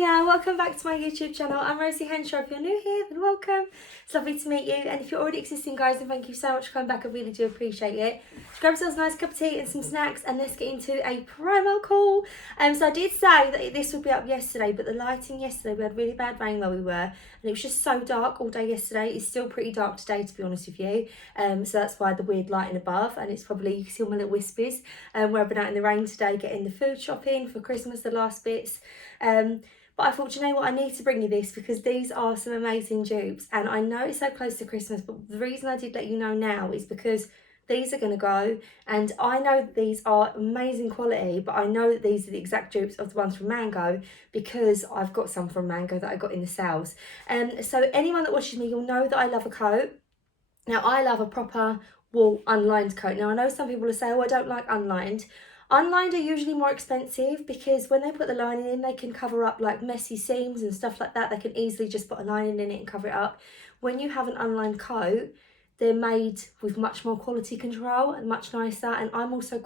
Hiya, welcome back to my YouTube channel. I'm Rosie Henshaw. If you're new here, then welcome. It's lovely to meet you. And if you're already existing, guys, then thank you so much for coming back. I really do appreciate it. Just grab yourselves a nice cup of tea and some snacks, and let's get into a Primark haul. So I did say that this would be up yesterday, but the lighting yesterday, we had really bad rain where we were, and it was just so dark all day yesterday. It's still pretty dark today, to be honest with you. So that's why the weird lighting above, and it's probably, you can see all my little wispies, where I've been out in the rain today getting the food shopping for Christmas, the last bits. But I thought, you know what, I need to bring you this because these are some amazing dupes, and I know it's so close to Christmas, but the reason I did let you know now is because these are going to go, and I know that these are amazing quality, but I know that these are the exact dupes of the ones from Mango because I've got some from Mango that I got in the sales. So anyone that watches me, you'll know that I love a coat. Now, I love a proper wool unlined coat. Now, I know some people will say, oh, I don't like unlined. Unlined are usually more expensive because when they put the lining in, they can cover up like messy seams and stuff like that. They can easily just put a lining in it and cover it up. When you have an unlined coat, they're made with much more quality control and much nicer. And I'm also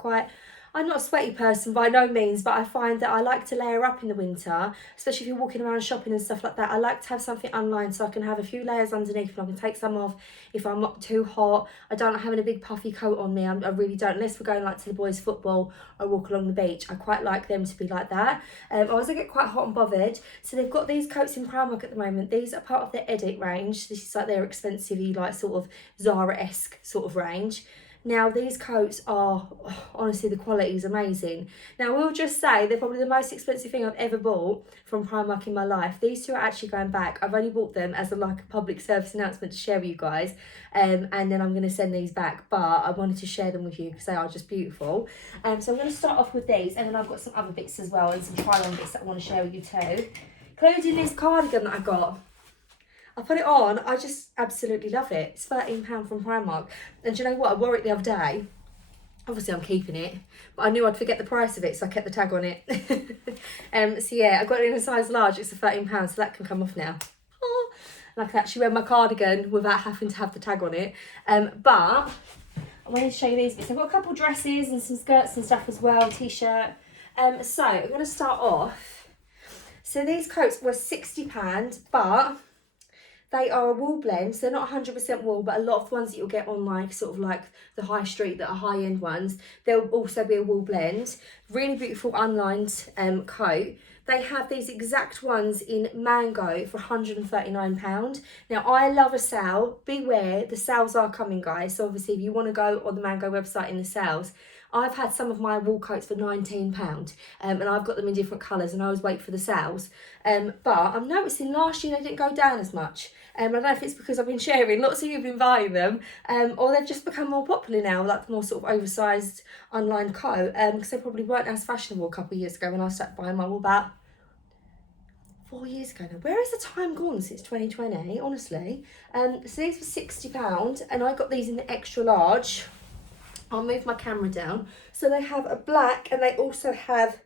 I'm not a sweaty person by no means, but I find that I like to layer up in the winter, especially if you're walking around shopping and stuff like that. I like to have something unlined so I can have a few layers underneath and I can take some off if I'm not too hot. I don't like having a big puffy coat on me. I really don't, unless we're going like to the boys' football or walk along the beach. I quite like them to be like that. I also get quite hot and bothered. So they've got these coats in Primark at the moment. These are part of their Edit range. This is like their expensive, like sort of Zara-esque sort of range. Now, these coats are, honestly, the quality is amazing. Now, we'll just say they're probably the most expensive thing I've ever bought from Primark in my life. These two are actually going back. I've only bought them as a public service announcement to share with you guys. And then I'm going to send these back. But I wanted to share them with you because they are just beautiful. So I'm going to start off with these. And then I've got some other bits as well and some try-on bits that I want to share with you too. Including this cardigan that I got. I put it on, I just absolutely love it. It's £13 from Primark. And do you know what? I wore it the other day. Obviously, I'm keeping it. But I knew I'd forget the price of it, so I kept the tag on it. So yeah, I got it in a size large. It's a £13, so that can come off now. Oh, and I can actually wear my cardigan without having to have the tag on it. But I wanted to show you these bits. I've got a couple dresses and some skirts and stuff as well, t-shirt. So I'm going to start off. So these coats were £60, but they are a wool blend, so they're not 100% wool, but a lot of the ones that you'll get on like sort of like the high street that are high-end ones, there'll also be a wool blend. Really beautiful unlined coat. They have these exact ones in Mango for £139. Now, I love a sale. Beware, the sales are coming, guys. So obviously, if you want to go on the Mango website in the sales, I've had some of my wool coats for £19, and I've got them in different colours, and I always wait for the sales. But I'm noticing last year they didn't go down as much. I don't know if it's because I've been sharing, lots of you have been buying them, or they've just become more popular now, like the more sort of oversized unlined coat, because they probably weren't as fashionable a couple of years ago when I started buying my wool about 4 years ago now. Where has the time gone since 2020, honestly? So these were £60, and I got these in the extra large. I'll move my camera down. So they have a black, and they also have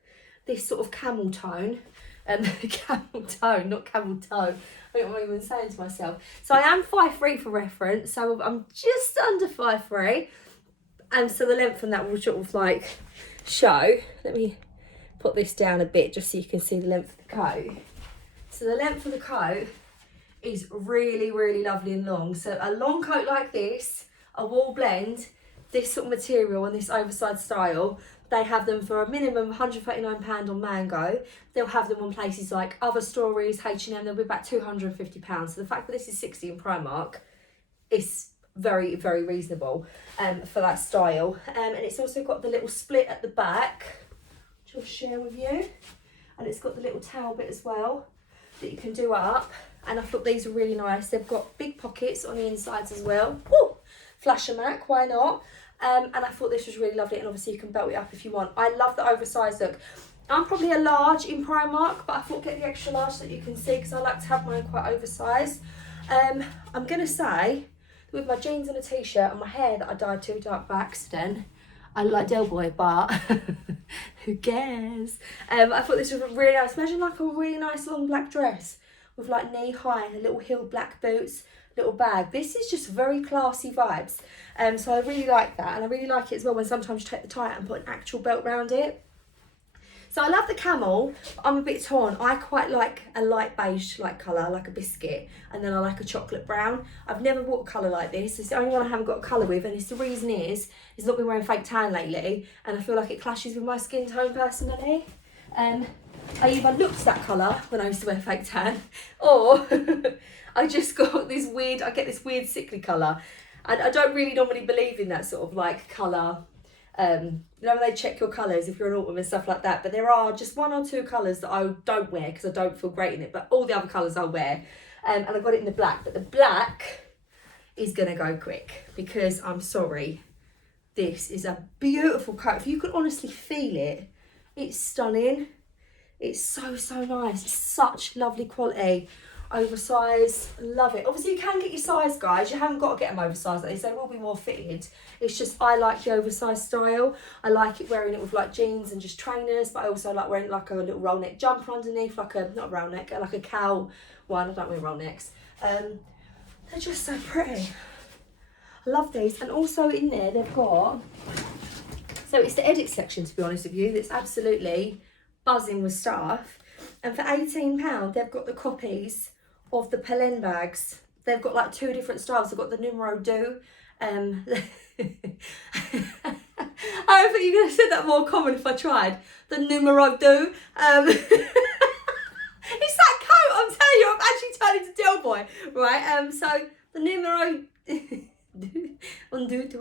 this sort of camel tone. Camel tone, not camel toe. I don't know what I'm even saying to myself. So I am 5'3" for reference, so I'm just under 5'3". And so the length on that will sort of like show. Let me put this down a bit just so you can see the length of the coat. So the length of the coat is really, really lovely and long. So a long coat like this, a wool blend, this sort of material and this oversized style, they have them for a minimum of £139 on Mango. They'll have them on places like Other Stories, H&M, they'll be about £250. So the fact that this is £60 in Primark is very, very reasonable for that style. And it's also got the little split at the back, which I'll share with you. And it's got the little towel bit as well that you can do up. And I thought these were really nice. They've got big pockets on the insides as well. Woo! Flash a Mac, why not? And I thought this was really lovely, and obviously you can belt it up if you want. I love the oversized look. I'm probably a large in Primark, but I thought get the extra large so that you can see, because I like to have mine quite oversized. I'm going to say, with my jeans and a t-shirt and my hair that I dyed too dark by accident, I look like Del Boy, but who cares? I thought this was really nice. Imagine like a really nice long black dress with like knee high and a little heeled black boots, little bag. This is just very classy vibes. So I really like that, and I really like it as well when sometimes you take the tie out and put an actual belt around it. So I love the camel, but I'm a bit torn. I quite like a light beige like colour, like a biscuit, and then I like a chocolate brown. I've never bought a colour like this. It's the only one I haven't got a colour with, and the reason is not been wearing fake tan lately, and I feel like it clashes with my skin tone personally. I either looked that colour when I used to wear fake tan, or I just got this weird, I get this weird sickly colour. And I don't really normally believe in that sort of like colour. You know, when they check your colours if you're an autumn and stuff like that, but there are just 1 or 2 colours that I don't wear because I don't feel great in it, but all the other colours I'll wear. And I got it in the black, but the black is gonna go quick because I'm sorry, this is a beautiful coat. If you could honestly feel it, it's stunning. It's so nice. It's such lovely quality. Oversized, love it. Obviously you can get your size, guys. You haven't got to get them oversized. They will be more fitted. It's just I like the oversized style. I like it wearing it with like jeans and just trainers, but I also like wearing like a little roll neck jumper underneath, like a, not a roll neck, like a cow one. I don't wear roll necks. They're just so pretty. I love these. And also in there they've got, so it's the edit section, to be honest with you, that's absolutely buzzing with stuff. And for £18 they've got the copies of the Pelen bags. They've got like 2 different styles. They've got the numero 2. I think you could have said that more common if I tried. The numero 2. It's that coat, I'm telling you, I'm actually turning to Del Boy, right? So the numero 1, 2, 3,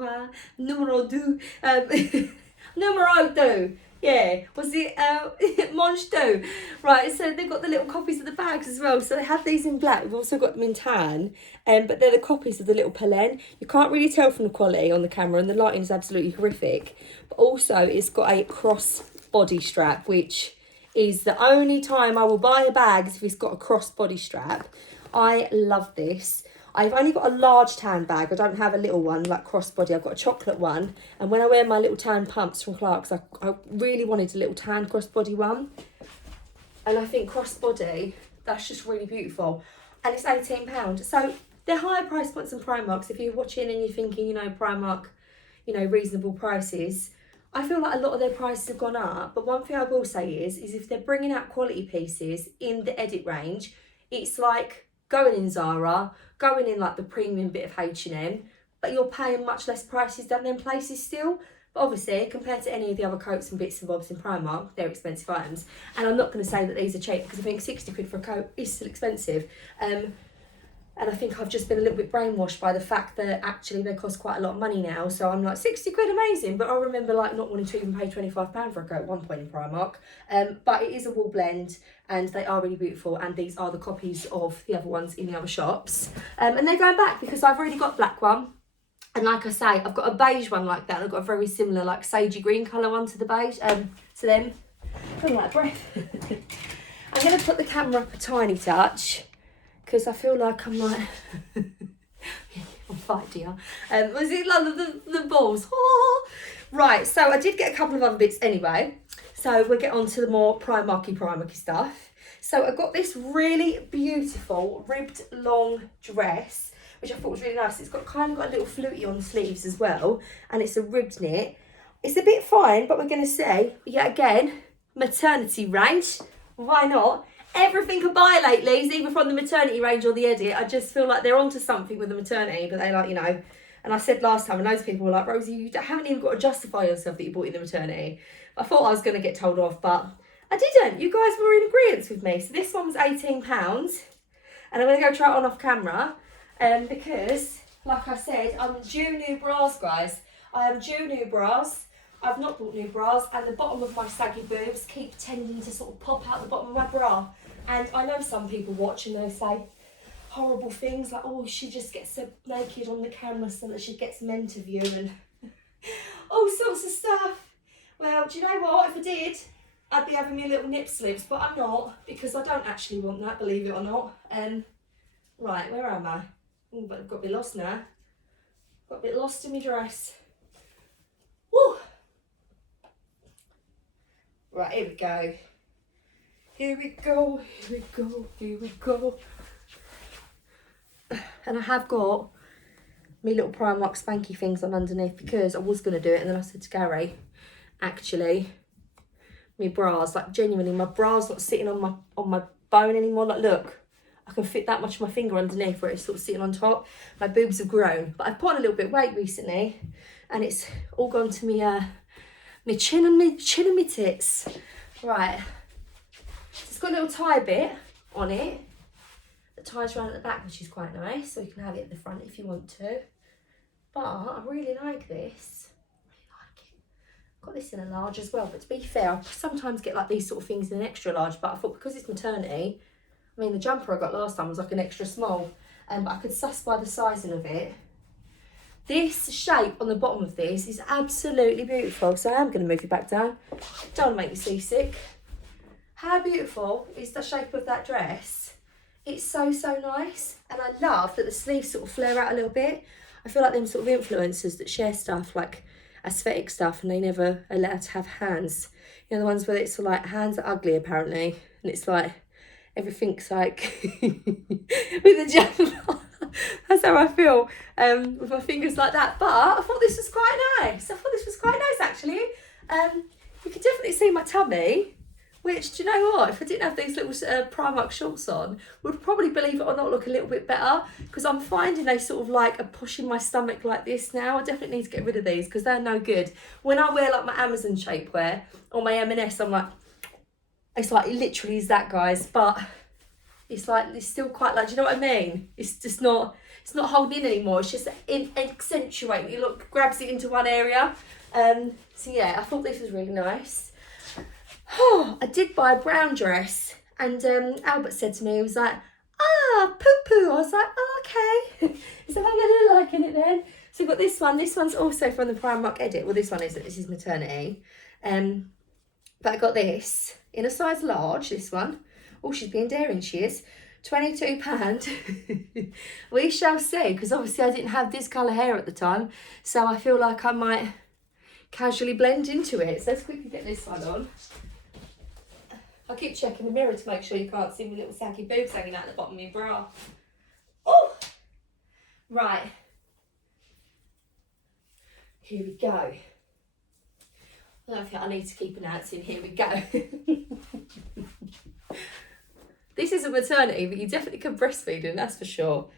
numero 2. Numero 2. Yeah, was it Monge 2? Right, so they've got the little copies of the bags as well. So they have these in black. We've also got them in tan. But they're the copies of the little Pelen. You can't really tell from the quality on the camera, and the lighting is absolutely horrific. But also, it's got a cross body strap, which is the only time I will buy a bag if it's got a cross body strap. I love this. I've only got a large tan bag. I don't have a little one like crossbody. I've got a chocolate one. And when I wear my little tan pumps from Clark's, I really wanted a little tan crossbody one. And I think crossbody, that's just really beautiful. And it's £18. So they're higher price points than Primark's. If you're watching and you're thinking, you know, Primark, you know, reasonable prices, I feel like a lot of their prices have gone up. But one thing I will say is if they're bringing out quality pieces in the edit range, it's like going in Zara, going in like the premium bit of H&M, but you're paying much less prices than them places still. But obviously, compared to any of the other coats and bits and bobs in Primark, they're expensive items. And I'm not going to say that these are cheap, because I think 60 quid for a coat is still expensive. And I think I've just been a little bit brainwashed by the fact that actually they cost quite a lot of money now. So I'm like, 60 quid, amazing. But I remember like not wanting to even pay £25 for a coat at one point in Primark. But it is a wool blend and they are really beautiful. And these are the copies of the other ones in the other shops. And they're going back because I've already got a black one. And like I say, I've got a beige one like that. And I've got a very similar like sagey green colour one to the beige, to them. I'm like breath. I'm going to put the camera up a tiny touch, because I feel like I'm like, I'm fight, dear. Was it like the balls? Oh. Right, so I did get a couple of other bits anyway. So we'll get on to the more Primarky stuff. So I got this really beautiful ribbed long dress, which I thought was really nice. It's got kind of got a little fluty on the sleeves as well. And it's a ribbed knit. It's a bit fine, but we're going to say, yet again, maternity range. Why not? Everything I buy lately is either from the maternity range or the edit. I just feel like they're onto something with the maternity, but they like, you know, and I said last time, and those people were like, Rosie, you haven't even got to justify yourself that you bought in the maternity. I thought I was going to get told off, but I didn't. You guys were in agreement with me. So this one was £18, and I'm going to go try it on off camera, because, like I said, I'm due new bras, guys. I am due new bras. I've not bought new bras, and the bottom of my saggy boobs keep tending to sort of pop out the bottom of my bra. And I know some people watch and they say horrible things like, oh, she just gets so naked on the camera so that she gets men to view and all sorts of stuff. Well, do you know what? If I did, I'd be having me little nip slips, but I'm not, because I don't actually want that, believe it or not. Right, where am I? Oh, but I've got a bit lost now. Got a bit lost in my dress. Woo! Right, here we go. Here we go, here we go, here we go. And I have got my little Primark spanky things on underneath, because I was going to do it and then I said to Gary, actually, my bras. Like genuinely, my bra's not sitting on my bone anymore. Like look, I can fit that much of my finger underneath where it's sort of sitting on top. My boobs have grown, but I've put on a little bit of weight recently, and it's all gone to me my chin and my tits. Right, so it's got a little tie bit on it that ties around at the back, which is quite nice, so you can have it at the front if you want to. But I really like this. Got this in a large as well, but to be fair, I sometimes get like these sort of things in an extra large, but I thought because it's maternity, I mean the jumper I got last time was like an extra small, but I could suss by the sizing of it. This shape on the bottom of this is absolutely beautiful, so I am going to move you back down. Don't make you seasick. How beautiful is the shape of that dress? It's so, so nice, and I love that the sleeves sort of flare out a little bit. I feel like them sort of influencers that share stuff like aesthetic stuff and they never allowed to have hands. You know, the ones where it's like hands are ugly apparently, and it's like everything's like with the jumper. That's how I feel with my fingers like that. But I thought this was quite nice. Actually. You can definitely see my tummy, which, do you know what? If I didn't have these little Primark shorts on, would probably, believe it or not, look a little bit better, because I'm finding they sort of like are pushing my stomach like this now. I definitely need to get rid of these because they're no good. When I wear like my Amazon shapewear or my M&S, I'm like, it's like, it literally is that, guys, but it's like, it's still quite like, do you know what I mean? It's just not, it's not holding in anymore. It's just accentuating. It look, grabs it into one area. So yeah, I thought this was really nice. Oh, I did buy a brown dress, and Albert said to me, he was like, poo-poo. I was like, oh, okay. So I'm going to liking it then. So we've got this one. This one's also from the Primark edit. Well, this one isn't. This is maternity. But I got this in a size large, this one. Oh, she's being daring, she is. £22. We shall see, because obviously I didn't have this colour hair at the time, so I feel like I might casually blend into it. So let's quickly get this one on. I keep checking the mirror to make sure you can't see my little saggy boobs hanging out the bottom of my bra. Oh! Right. Here we go. I don't think I need to keep announcing, here we go. This is a maternity, but you definitely can breastfeed in, that's for sure.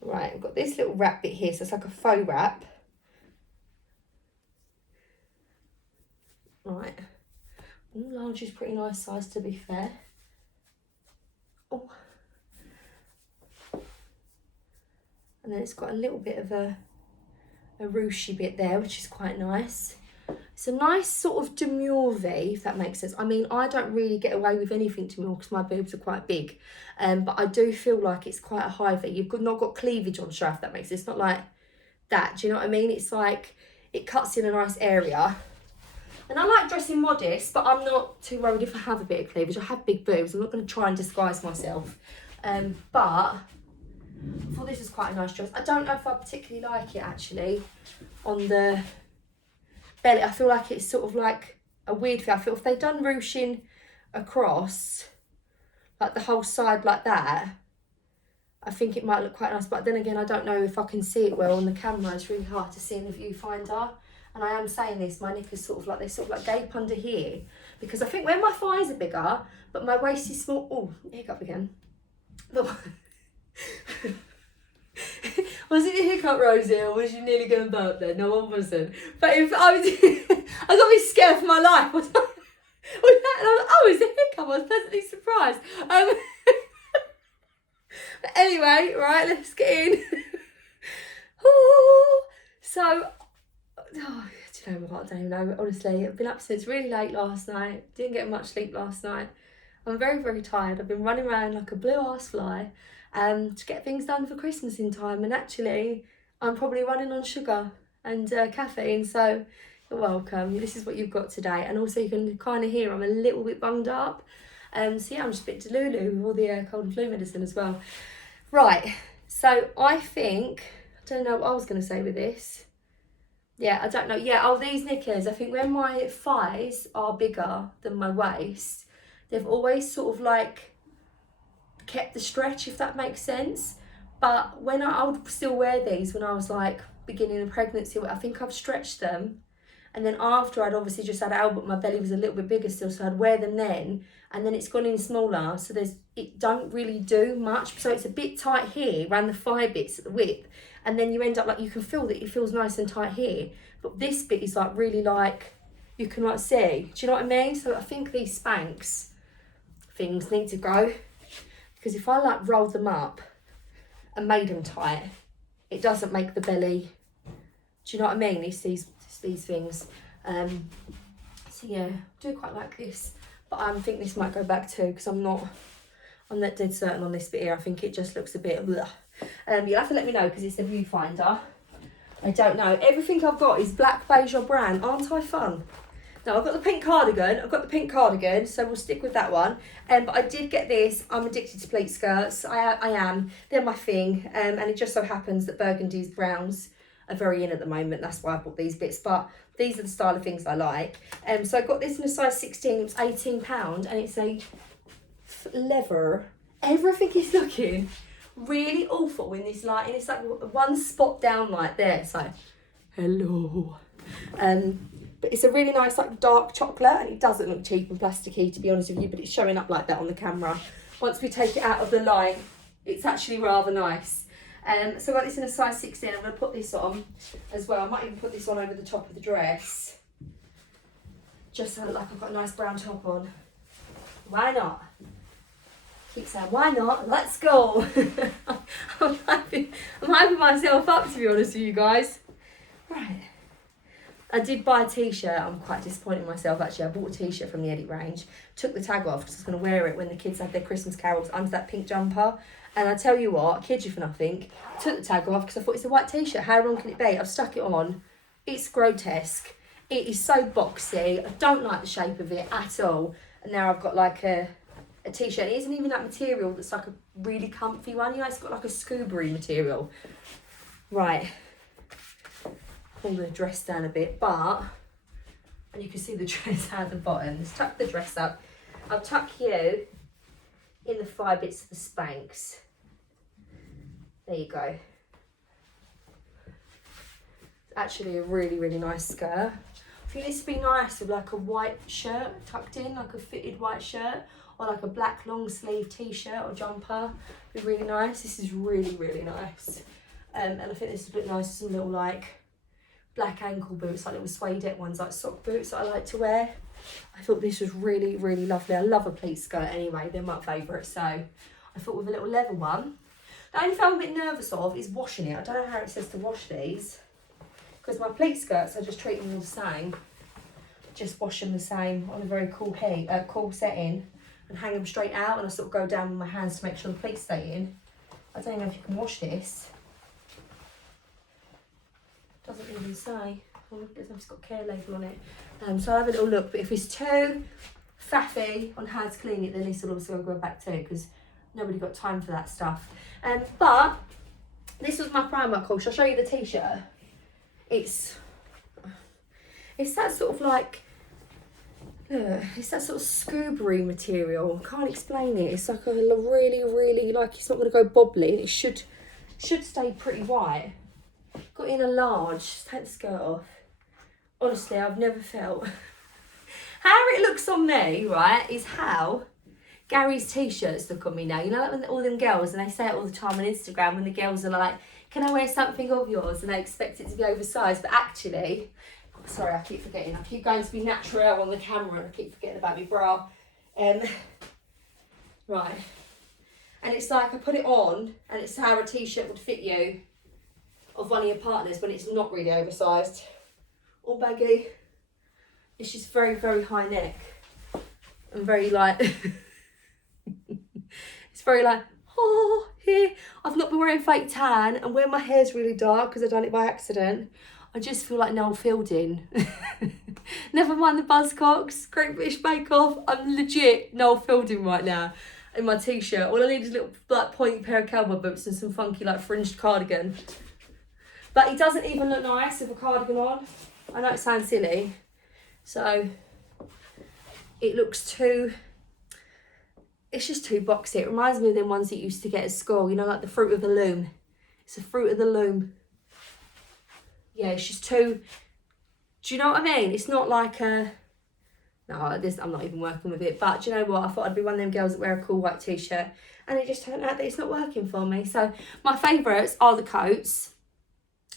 Right, I've got this little wrap bit here, so it's like a faux wrap. Right. Large is pretty nice size, to be fair. Oh. And then it's got a little bit of a ruchy bit there, which is quite nice. It's a nice sort of demure V, if that makes sense. I mean, I don't really get away with anything demure because my boobs are quite big. But I do feel like it's quite a high V. You've not got cleavage on show, if that makes sense. It's not like that, do you know what I mean? It's like, it cuts in a nice area. And I like dressing modest, but I'm not too worried if I have a bit of cleavage. I have big boobs. I'm not going to try and disguise myself. But I thought this was quite a nice dress. I don't know if I particularly like it, actually, on the belly. I feel like it's sort of like a weird thing. I feel if they'd done ruching across, like the whole side like that, I think it might look quite nice. But then again, I don't know if I can see it well on the camera. It's really hard to see in the viewfinder. And I am saying this, my knickers they sort of gape under here, because I think when my thighs are bigger, but my waist is small. Oh, hiccup again. Was it a hiccup, Rosie, or was you nearly going to burp then? No, I wasn't. But if I was, I got me scared for my life. Was that? And I was like, oh, it's a hiccup. I was pleasantly surprised. But anyway, right, let's get in. So. Oh, do you know what? I don't even know. Honestly, I've been up since really late last night. Didn't get much sleep last night. I'm very, very tired. I've been running around like a blue-ass fly to get things done for Christmas in time. And actually, I'm probably running on sugar and caffeine. So you're welcome. This is what you've got today. And also you can kind of hear I'm a little bit bunged up. So yeah, I'm just a bit delulu with all the cold and flu medicine as well. Right. So I think, I don't know what I was going to say with this. Yeah, I don't know. Yeah, oh, these knickers, I think when my thighs are bigger than my waist, they've always sort of like kept the stretch, if that makes sense. But when I would still wear these when I was like beginning of pregnancy, I think I've stretched them And then after I'd obviously just had Albert, my belly was a little bit bigger still, so I'd wear them then. And then it's gone in smaller, so it don't really do much. So it's a bit tight here, around the thigh bits at the width. And then you end up like, you can feel that it feels nice and tight here. But this bit is like really like, you can like see. Do you know what I mean? So I think these Spanx things need to go. Because if I like rolled them up and made them tight, it doesn't make the belly. Do you know what I mean? It's these things. So yeah, I do quite like this. But I think this might go back too, because I'm not dead certain on this bit here. I think it just looks a bit bleh. You'll have to let me know because it's a viewfinder. I don't know. Everything I've got is black, beige or brown. Aren't I fun? No, I've got the pink cardigan. So we'll stick with that one. But I did get this. I'm addicted to pleat skirts. I am. They're my thing. And it just so happens that burgundies, browns are very in at the moment. That's why I bought these bits. But these are the style of things I like. So I got this in a size 16. It was £18 and it's a leather. Everything is looking really awful in this light, and it's like one spot down like there. So hello. But it's a really nice like dark chocolate, and it doesn't look cheap and plasticky, to be honest with you, but it's showing up like that on the camera. Once we take it out of the light, it's actually rather nice. So I got this in a size 16. I'm going to put this on as well. I might even put this on over the top of the dress, just so I look like I've got a nice brown top on. Why not? Keep saying, why not? Let's go. I'm hyping myself up, to be honest with you guys. Right. I did buy a t-shirt. I'm quite disappointed in myself, actually. I bought a t-shirt from the Edit range. Took the tag off because I was going to wear it when the kids had their Christmas carols under that pink jumper. And I tell you what, I kid you for nothing, took the tag off because I thought it's a white t-shirt. How wrong can it be? I've stuck it on. It's grotesque. It is so boxy. I don't like the shape of it at all. And now I've got like a t-shirt. It isn't even that material that's like a really comfy one. You know, it's got like a scuba-y material. Right. Pull the dress down a bit, but, and you can see the dress at the bottom. Let's tuck the dress up. I'll tuck you in the thigh bits of the Spanx. There you go. It's actually a really, really nice skirt. I think this would be nice with like a white shirt tucked in, like a fitted white shirt, or like a black long sleeve t-shirt or jumper. It'd be really nice. This is really, really nice. And I think this would look nice with some little like black ankle boots, like little suede ones, like sock boots that I like to wear. I thought this was really, really lovely. I love a pleat skirt anyway. They're my favourite. So I thought with a little leather one. The only thing I'm a bit nervous of is washing it. I don't know how it says to wash these, because my pleat skirts, I just treat them all the same. Just wash them the same on a very cool heat, cool setting, and hang them straight out, and I sort of go down with my hands to make sure the pleats stay in. I don't know if you can wash this. Doesn't even say. It's got care label on it. So I'll have a little look, but if it's too faffy on how to clean it, then this will also go back too, because nobody got time for that stuff. But this was my Primark haul. Shall I show you the t-shirt? It's that sort of like, it's that sort of scuba-y material. Can't explain it. It's like a really, really, like, it's not going to go bobbly. It should stay pretty white. Got in a large. Just take the skirt off. Honestly, I've never felt how it looks on me, right, is how Gary's t-shirts look on me now. You know, like when all them girls, and they say it all the time on Instagram, when the girls are like, can I wear something of yours? And they expect it to be oversized, but actually, sorry, I keep forgetting. I keep going to be natural on the camera, and I keep forgetting about my bra. Right. And it's like, I put it on, and it's how a t-shirt would fit you of one of your partners, but it's not really oversized. All baggy. It's just very, very high neck. And very like, it's very like, oh, here. I've not been wearing fake tan, and when my hair's really dark, because I've done it by accident, I just feel like Noel Fielding. Never mind the Buzzcocks, Great British Bake Off. I'm legit Noel Fielding right now in my t-shirt. All I need is a little like pointy pair of cowboy boots and some funky like fringed cardigan. But it doesn't even look nice with a cardigan on. I know it sounds silly. So it looks too, it's just too boxy. It reminds me of them ones that you used to get at school, you know, like the Fruit of the Loom. It's the Fruit of the Loom. Yeah, it's just too Do you know what I mean? It's not like a... No, this, I'm not even working with it. But do you know what? I thought I'd be one of them girls that wear a cool white t-shirt. And it just turned out that it's not working for me. So my favourites are the coats.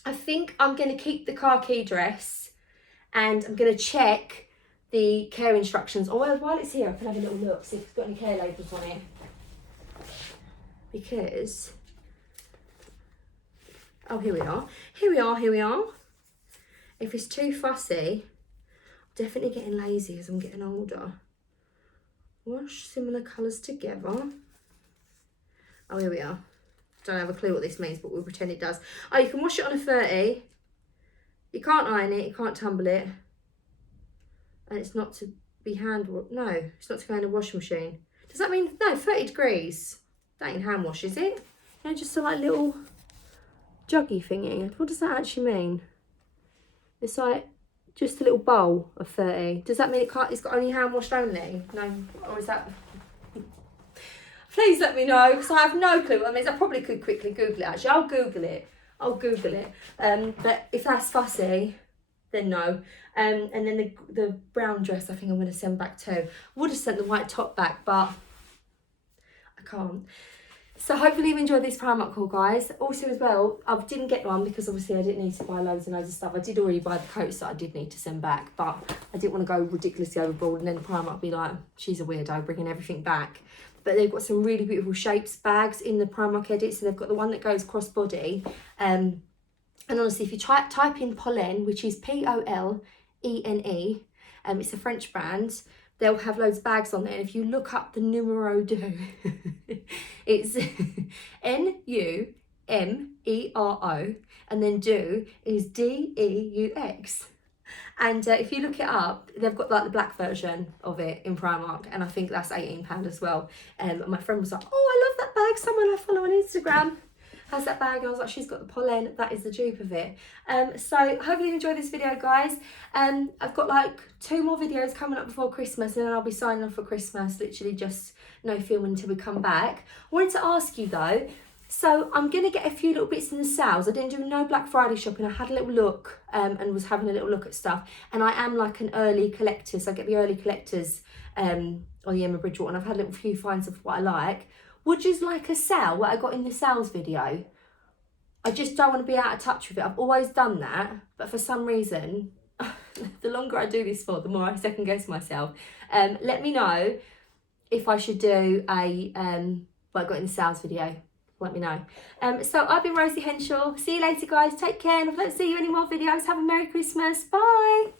I think I'm going to keep the khaki dress. And I'm going to check the care instructions. Oh, well, while it's here, I can have a little look, see if it's got any care labels on it. Because... Oh, here we are. Here we are, here we are. If it's too fussy... Definitely getting lazy as I'm getting older. Wash similar colours together. Oh, here we are. Don't have a clue what this means, but we'll pretend it does. Oh, you can wash it on a 30. You can't iron it, you can't tumble it. And it's not to be hand washed. No, it's not to go in a washing machine. Does that mean, no, 30 degrees. That ain't hand wash, is it? You know, just a like little juggy thingy. What does that actually mean? It's like, just a little bowl of 30. Does that mean it's got only hand washed only? No, or is that... Please let me know, because I have no clue what that means. I probably could quickly Google it, actually. I'll Google it. But if that's fussy, then no. And then the brown dress, I think I'm going to send back too. I would have sent the white top back, but I can't. So hopefully you've enjoyed this Primark haul, guys. Also as well, I didn't get one because obviously I didn't need to buy loads and loads of stuff. I did already buy the coats that I did need to send back, but I didn't want to go ridiculously overboard and then Primark be like, she's a weirdo bringing everything back. But they've got some really beautiful shapes bags in the Primark edit. So they've got the one that goes crossbody. And honestly, if you type in Pollen, which is Polene, it's a French brand, they'll have loads of bags on there. And if you look up the numero 2, it's Numero, and then do is Deux. And if you look it up, they've got like the black version of it in Primark, and I think that's £18 as well. And my friend was like, oh, I love that bag. Someone I follow on Instagram has that bag, and I was like, she's got the Pollen, that is the dupe of it. So hopefully you enjoyed this video, guys. I've got like 2 more videos coming up before Christmas, and then I'll be signing off for Christmas, literally just no filming until we come back. I wanted to ask you though, so I'm going to get a few little bits in the sales. I didn't do no Black Friday shopping. I had a little look and was having a little look at stuff, and I am like an early collector, so I get the early collectors on the Emma Bridgewater, and I've had a little few finds of what I like. Would you like a sale, what I got in the sales video? I just don't want to be out of touch with it. I've always done that, but for some reason, the longer I do this for, the more I second guess myself. Let me know if I should do a what I got in the sales video. Let me know. So I've been Rosie Henshaw. See you later, guys. Take care, and if I don't see you any more videos, have a Merry Christmas. Bye.